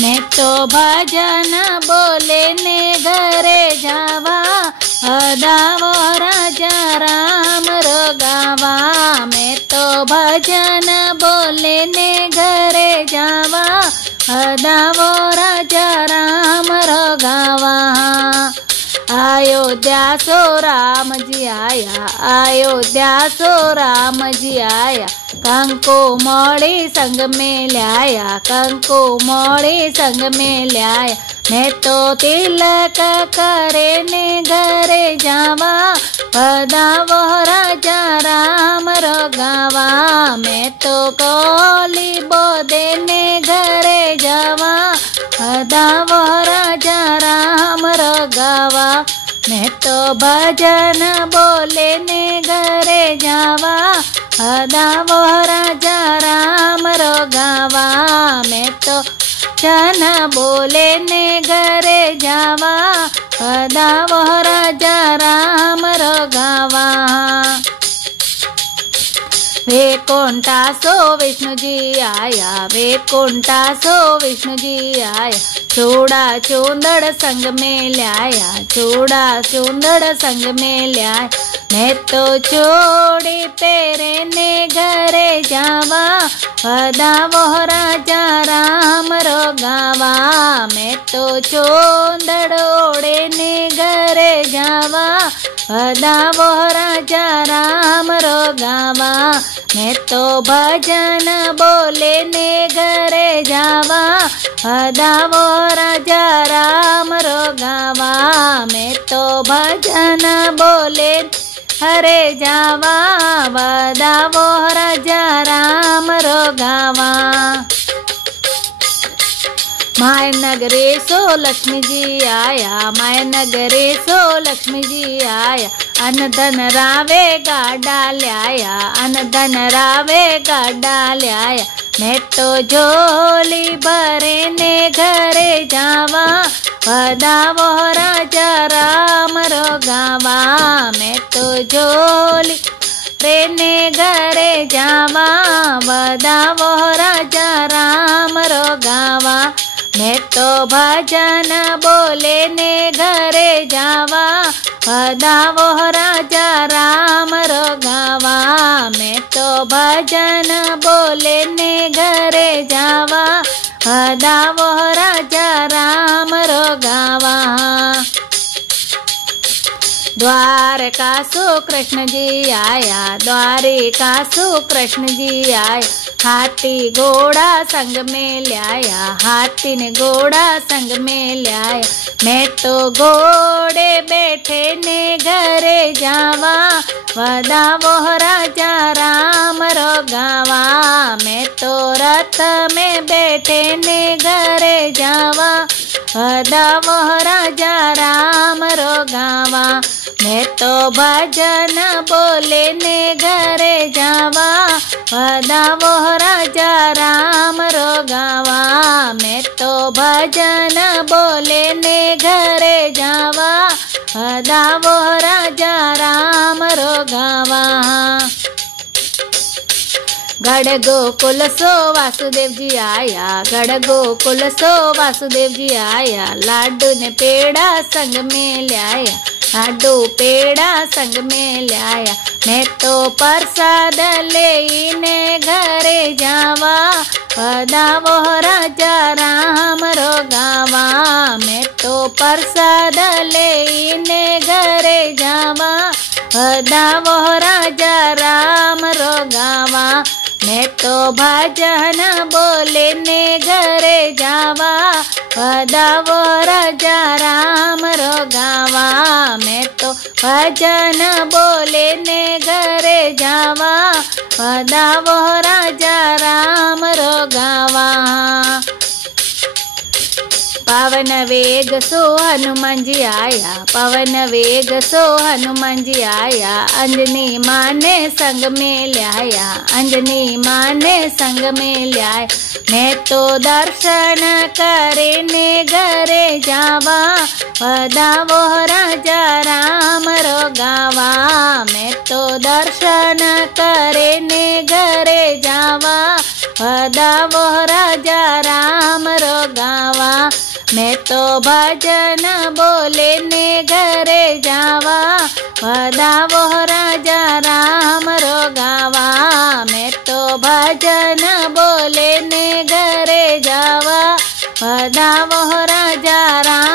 मैं तो भजन बोले ने घरे जावा, अदावो राजा राम रो गावा। मैं तो भजन बोले ने घरे जावा, अदावो राजा राम रो गावा। अयोध्या सो राम जी आया, अयोध्या सो राम जी आया। कंको मोड़ी संग में लाया, कंको मोड़ी संग में लाया। मैं तो तिलक करे ने घरे जावा, पदावो राजा राम रो गावा। मैं तो कोली बोदे ने घरे जावा, पदावो राजा राम रो गावा। मैं तो भजन बोले ने घरे जावा, अदावो राजा राम रो गावा। मैं तो जन बोले ने घरे जावा, अदावो राजा राम रो गावा। वैकुंठा सो विष्णु जी आया, वैकुंठा सो विष्णु जी आया। चूड़ा चूंदड़ संग में लाया, चूड़ा चूंदड़ संग में लाया। मैं तो चूड़ी पेरे ने घरे जावा, पदावो राजा राम रो गावा। मैं तो चूंदड़ ओढ़े ने घरे जावा, पदावो राजा राम रो गावा। मैं तो भजन बोले ने घरे जावा, पदावो राजा राम रो गावा। मैं तो भजन बोले हरे जावा, पदावो राजा राम रो गावा। माय नगरे सो लक्ष्मी जी आया, माय नगरे सो लक्ष्मी जी आया। अन धन रावे गाड़ा ल्याया, अन धन रावे गाड़ा ल्याया। मैं तो झोली भरे ने घरे जावा, पदावो राजा राम रो गावा। मैं तो झोली ने घरे जावा, पदावो राजा राम रो गावा। मैं तो भजन बोले ने घरे जावा, पदावो राजा राम रो गावा। मैं तो भजन बोले ने घरे जावा, पदावो राजा राम रो गावा। द्वारका सो कृष्ण जी आया, द्वारिका सो कृष्ण जी आया। हाथी घोड़ा संग में लाया, हाथी ने घोड़ा संग में लाया। मैं तो घोड़े बैठे ने घरे जावा, पदावो राजा राम रो गावा। मैं तो रथ में बैठे ने घरे जावा, पदावो राजा राम रो गावा। मैं तो भजन बोले ने घरे जावा, पदावो राजा राम रो गावा। मैं तो भजन बोले ने घरे जावा, पदावो राजा राम रो गावा। गढ़ गोकुल सो वासुदेव जी आया, गढ़ गोकुल सो वासुदेव जी आया। लाडू ने पेड़ा संग में लाया, लाडू पेड़ा संग में लाया। मैं तो प्रसाद ले ने घरे जावा, पदावो राजा राम रो गावा। मैं तो प्रसाद ले ने घरे जावा, पदावो राजा राम रो गावा। मैं तो भजन बोले ने घरे जावा, पदावो राजा राम रो गावा। मैं तो भजन बोले ने घरे जावा, पदावो राजा राम रो गावा। पवन वेग सो हनुमान जी आया, पवन वेग सो हनुमान जी आया। अंजनी माने संग में लाया, अंजनी माने संग में लाया। मैं तो दर्शन करे ने घरे जावा, पदावो राजा राम रो गावा। मैं तो दर्शन करे ने घरे जावा, पदावो राजा राम रो गावा। तो भजन बोले ने घरे जावा, वदावो राजा राम रो गावा। मैं तो भजन बोले ने घरे जावा, वदावो राजा राम